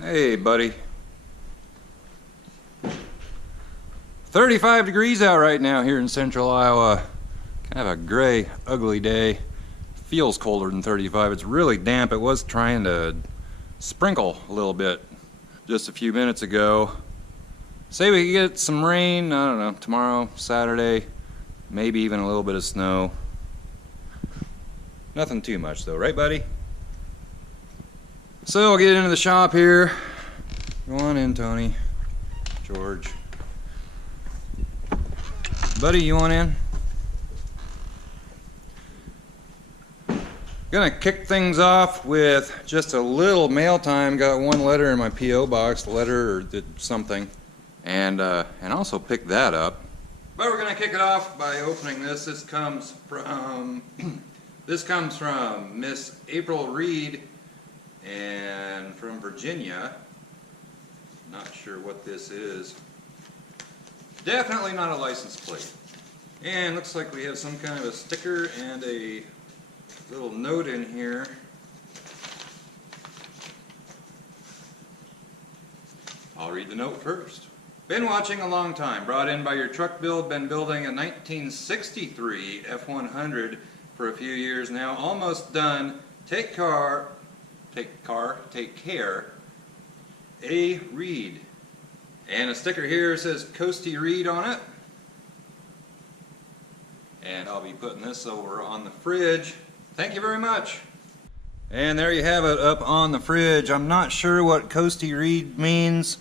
Hey, buddy. 35 degrees out right now here in central Iowa. Kind of a gray, ugly day. Feels colder than 35. It's really damp. It was trying to sprinkle a little bit just a few minutes ago. Say we could get some rain, I don't know, tomorrow, Saturday, maybe even a little bit of snow. Nothing too much though, right, buddy? So I'll get into the shop here. Go on in, Tony. George. Buddy, you want in? Gonna kick things off with just a little mail time. Got one letter in my P.O. box, letter or something, and also picked that up. But we're gonna kick it off by opening this. This comes from Miss April Reed and from Virginia. Not sure what this is. Definitely not a license plate. And looks like we have some kind of a sticker and a little note in here. I'll read the note first. Been watching a long time. Brought in by your truck build. Been building a 1963 F100 for a few years now. Almost done. Take care. A. Reed. And a sticker here says Coasty Reed on it. And I'll be putting this over on the fridge. Thank you very much. And there you have it up on the fridge. I'm not sure what Coasty Reed means.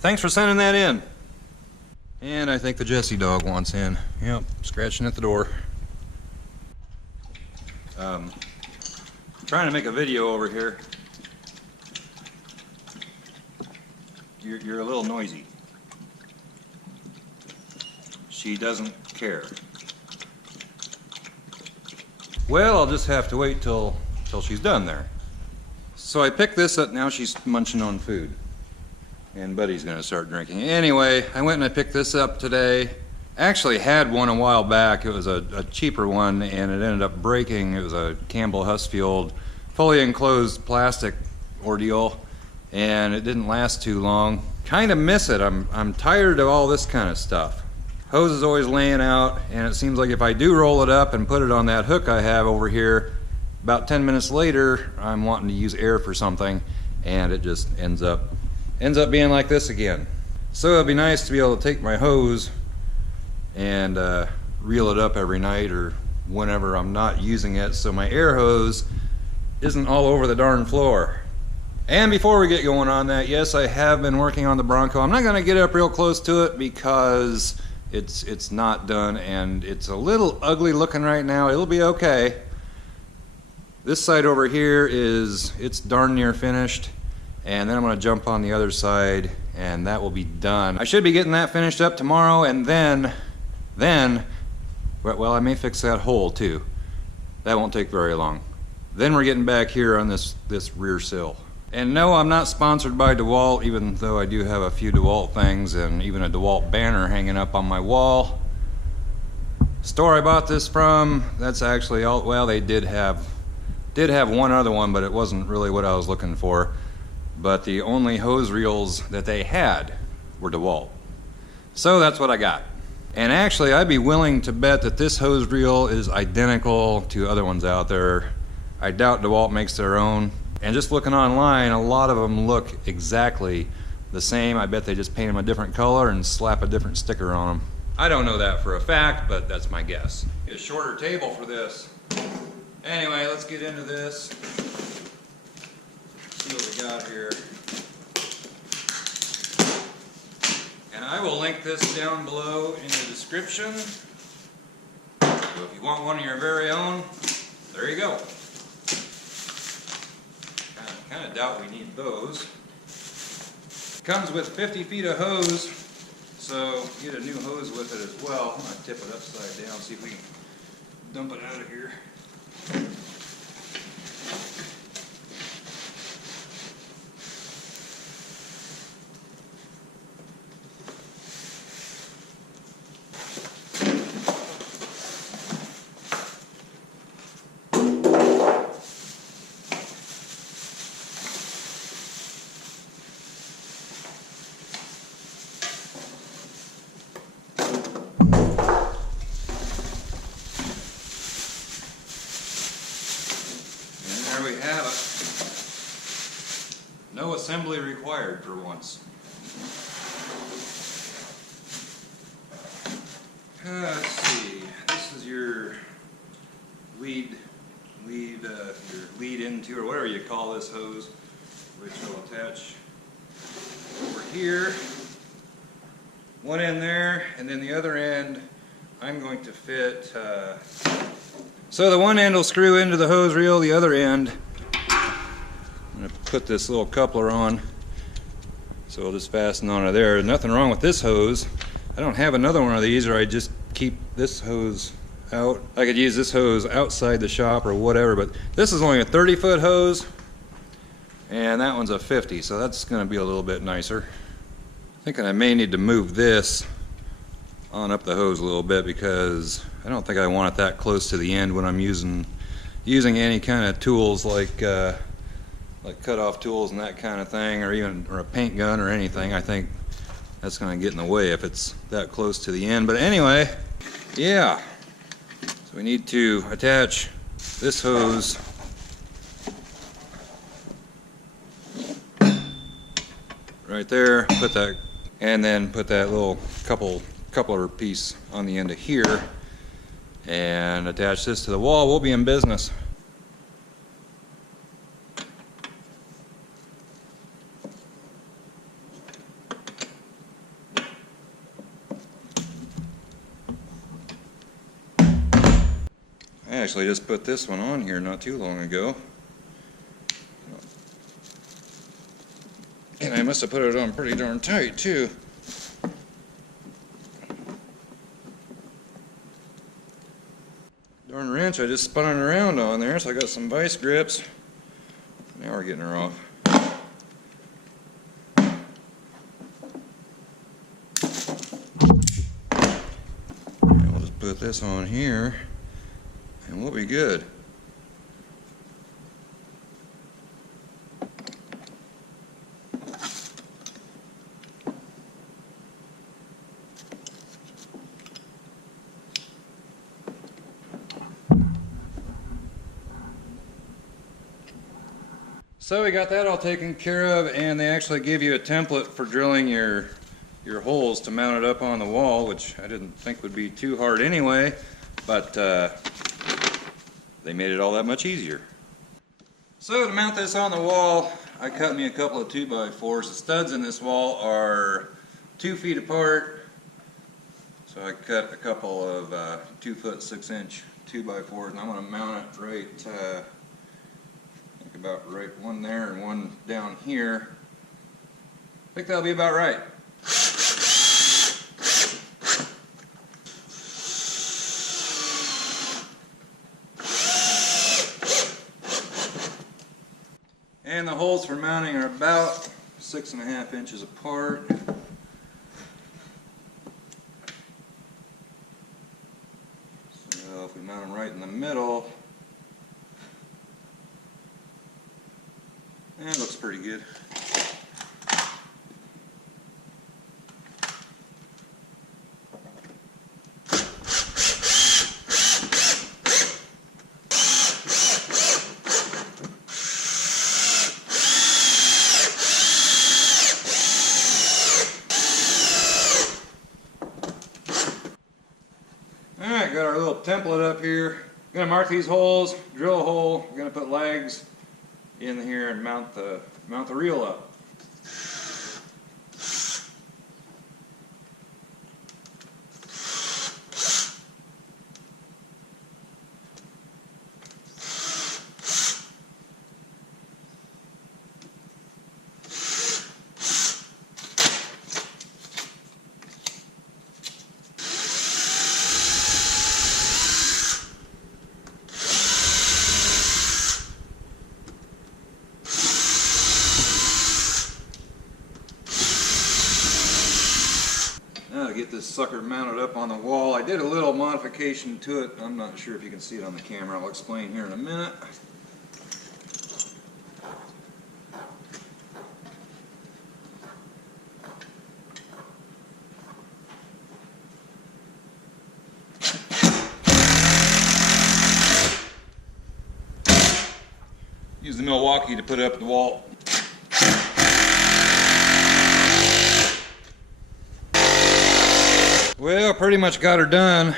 Thanks for sending that in. And I think the Jesse dog wants in. Yep, scratching at the door. Trying to make a video over here. You're a little noisy. She doesn't care. Well, I'll just have to wait till she's done there. So I picked this up. Now she's munching on food. And Buddy's gonna start drinking. Anyway, I went and I picked this up today. Actually had one a while back. It was a cheaper one and it ended up breaking. It was a Campbell Husfield fully enclosed plastic ordeal and it didn't last too long. Kind of miss it. I'm tired of all this kind of stuff. Hose is always laying out and it seems like if I do roll it up and put it on that hook I have over here, about 10 minutes later I'm wanting to use air for something and it just ends up being like this again. So it'd be nice to be able to take my hose and reel it up every night or whenever I'm not using it so my air hose isn't all over the darn floor. And before we get going on that, yes, I have been working on the Bronco. I'm not going to get up real close to it because it's not done and it's a little ugly looking right now. It'll be okay. This side over here it's darn near finished, and then I'm going to jump on the other side and that will be done. I should be getting that finished up tomorrow, and then well, I may fix that hole too. That won't take very long. Then we're getting back here on this rear sill. And no, I'm not sponsored by Dewalt, even though I do have a few Dewalt things and even a Dewalt banner hanging up on my wall. Store I bought this from, that's actually all, well, they did have one other one, but it wasn't really what I was looking for. But the only hose reels that they had were Dewalt. So that's what I got. And actually, I'd be willing to bet that this hose reel is identical to other ones out there. I doubt Dewalt makes their own. And just looking online, a lot of them look exactly the same. I bet they just paint them a different color and slap a different sticker on them. I don't know that for a fact, but that's my guess. Get a shorter table for this. Anyway, let's get into this. See what we got here. And I will link this down below in the description. So if you want one of your very own, there you go. Kind of doubt we need those. Comes with 50 feet of hose, so get a new hose with it as well. I'm going to tip it upside down, see if we can dump it out of here. No assembly required for once. Let's see. This is your lead into, or whatever you call this hose, which will attach over here. One end there, and then the other end I'm going to fit. So the one end will screw into the hose reel, the other end I'm going to put this little coupler on, so we'll just fasten onto there. There's nothing wrong with this hose. I don't have another one of these, or I just keep this hose out. I could use this hose outside the shop or whatever, but this is only a 30-foot hose, and that one's a 50, so that's going to be a little bit nicer. Thinking I may need to move this on up the hose a little bit, because I don't think I want it that close to the end when I'm using any kind of tools like cut-off tools and that kind of thing, or a paint gun or anything. I think that's going to get in the way if it's that close to the end. But anyway, yeah. So we need to attach this hose right there, put that, and then put that little coupler piece on the end of here, and attach this to the wall. We'll be in business. I actually just put this one on here not too long ago, and I must have put it on pretty darn tight too. Darn wrench, I just spun it around on there, so I got some vice grips. Now we're getting her off. And we'll just put this on here, and we'll be good. So we got that all taken care of, and they actually give you a template for drilling your holes to mount it up on the wall, which I didn't think would be too hard anyway, but they made it all that much easier. So to mount this on the wall, I cut me a couple of 2x4s. The studs in this wall are 2 feet apart, so I cut a couple of 2-foot 6-inch 2x4s, and I'm going to mount it right, about right, one there and one down here. I think that'll be about right. And the holes for mounting are about 6.5 inches apart. So if we mount them right in the middle, that looks pretty good. Alright, got our little template up here. I'm going to mark these holes, drill a hole, we're going to put legs in here and mount the reel up. Now to get this sucker mounted up on the wall, I did a little modification to it. I'm not sure if you can see it on the camera. I'll explain here in a minute. Use the Milwaukee to put it up the wall. Well, pretty much got her done.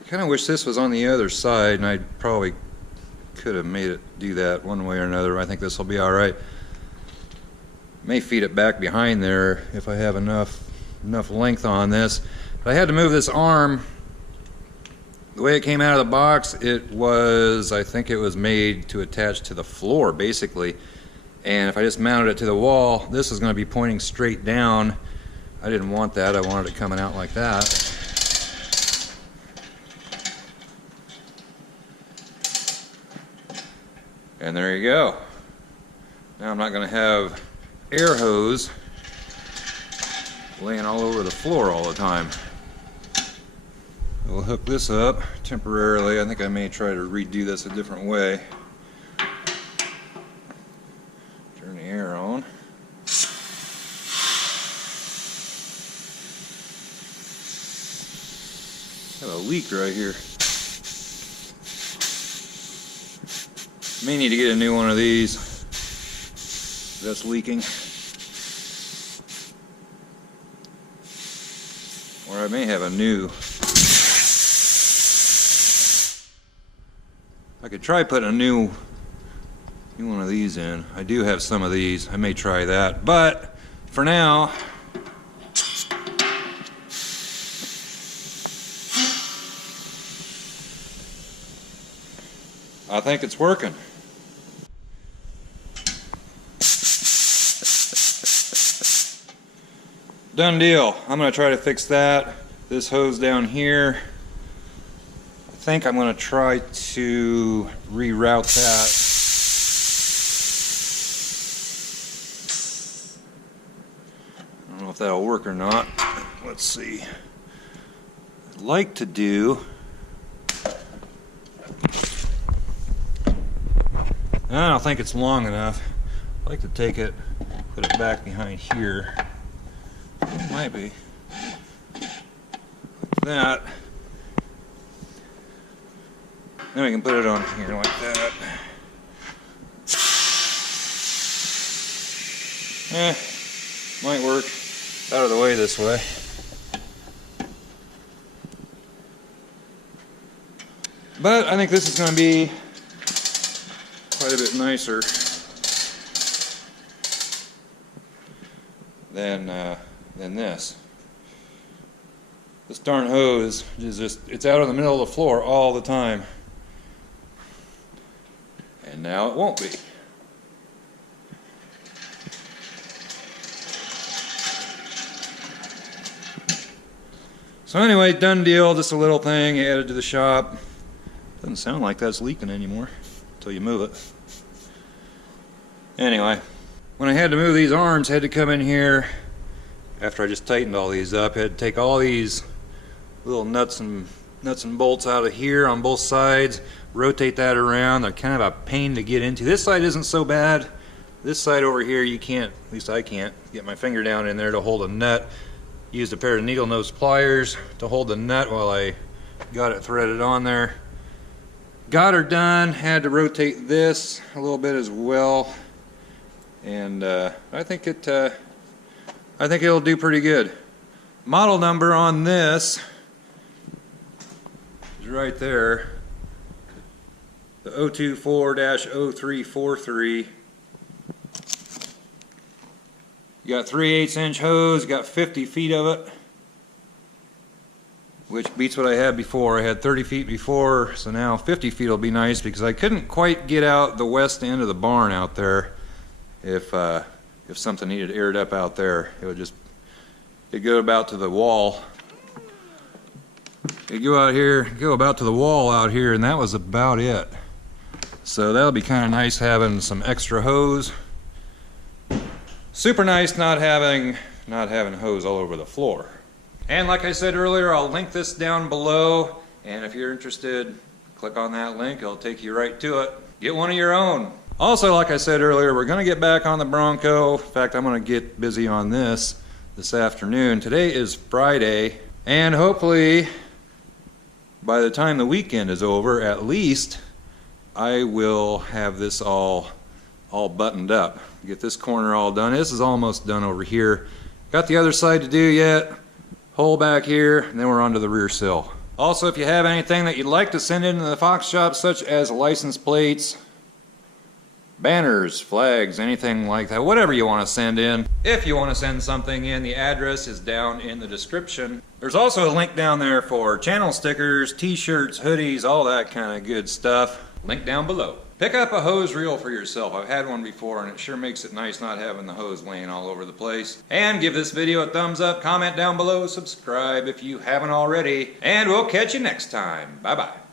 I kind of wish this was on the other side, and I probably could have made it do that one way or another. I think this will be all right. May feed it back behind there if I have enough length on this. But I had to move this arm. The way it came out of the box, I think it was made to attach to the floor, basically. And if I just mounted it to the wall, this is going to be pointing straight down. I didn't want that. I wanted it coming out like that. And there you go. Now I'm not going to have air hose laying all over the floor all the time. We'll hook this up temporarily. I think I may try to redo this a different way. Turn the air on. Got a leak right here. May need to get a new one of these. That's leaking. Or I may have a new. I could try putting a new one of these in. I do have some of these. I may try that. But for now, I think it's working. Done deal. I'm going to try to fix that. This hose down here, I think I'm going to try to reroute that. I don't know if that'll work or not. Let's see. I'd like to do. I don't think it's long enough. I'd like to take it, put it back behind here. It might be. Like that. Then we can put it on here like that. Might work. Out of the way this way. But I think this is going to be quite a bit nicer than this. This darn hose is it's out in the middle of the floor all the time. And now it won't be. So anyway, done deal, just a little thing added to the shop. Doesn't sound like that's leaking anymore until you move it. Anyway, when I had to move these arms, I had to come in here after I just tightened all these up. I had to take all these little nuts and bolts out of here on both sides, rotate that around. They're kind of a pain to get into. This side isn't so bad. This side over here, you can't, at least I can't, get my finger down in there to hold a nut. Used a pair of needle nose pliers to hold the nut while I got it threaded on there. Got her done. Had to rotate this a little bit as well, and I think it'll do pretty good. Model number on this is right there, the 024-0343. You got 3/8 inch hose, you got 50 feet of it, which beats what I had before. I had 30 feet before, so now 50 feet will be nice because I couldn't quite get out the west end of the barn out there. If something needed aired up out there, it'd go about to the wall. It'd go out here, go about to the wall out here, and that was about it. So that'll be kind of nice having some extra hose. Super nice not having hose all over the floor. And like I said earlier, I'll link this down below, and if you're interested, click on that link. It'll take you right to it. Get one of your own. Also, like I said earlier, we're going to get back on the Bronco. In fact, I'm going to get busy on this afternoon. Today is Friday, and hopefully by the time the weekend is over, at least I will have this all buttoned up. Get this corner all done. This is almost done over here. Got the other side to do yet, hole back here, and then we're onto the rear sill. Also, if you have anything that you'd like to send into the Fox shop, such as license plates, banners, flags, anything like that, whatever you want to send in. If you want to send something in, the address is down in the description. There's also a link down there for channel stickers, t-shirts, hoodies, all that kind of good stuff. Link down below. Pick up a hose reel for yourself. I've had one before and it sure makes it nice not having the hose laying all over the place. And give this video a thumbs up, comment down below, subscribe if you haven't already, and we'll catch you next time. Bye bye.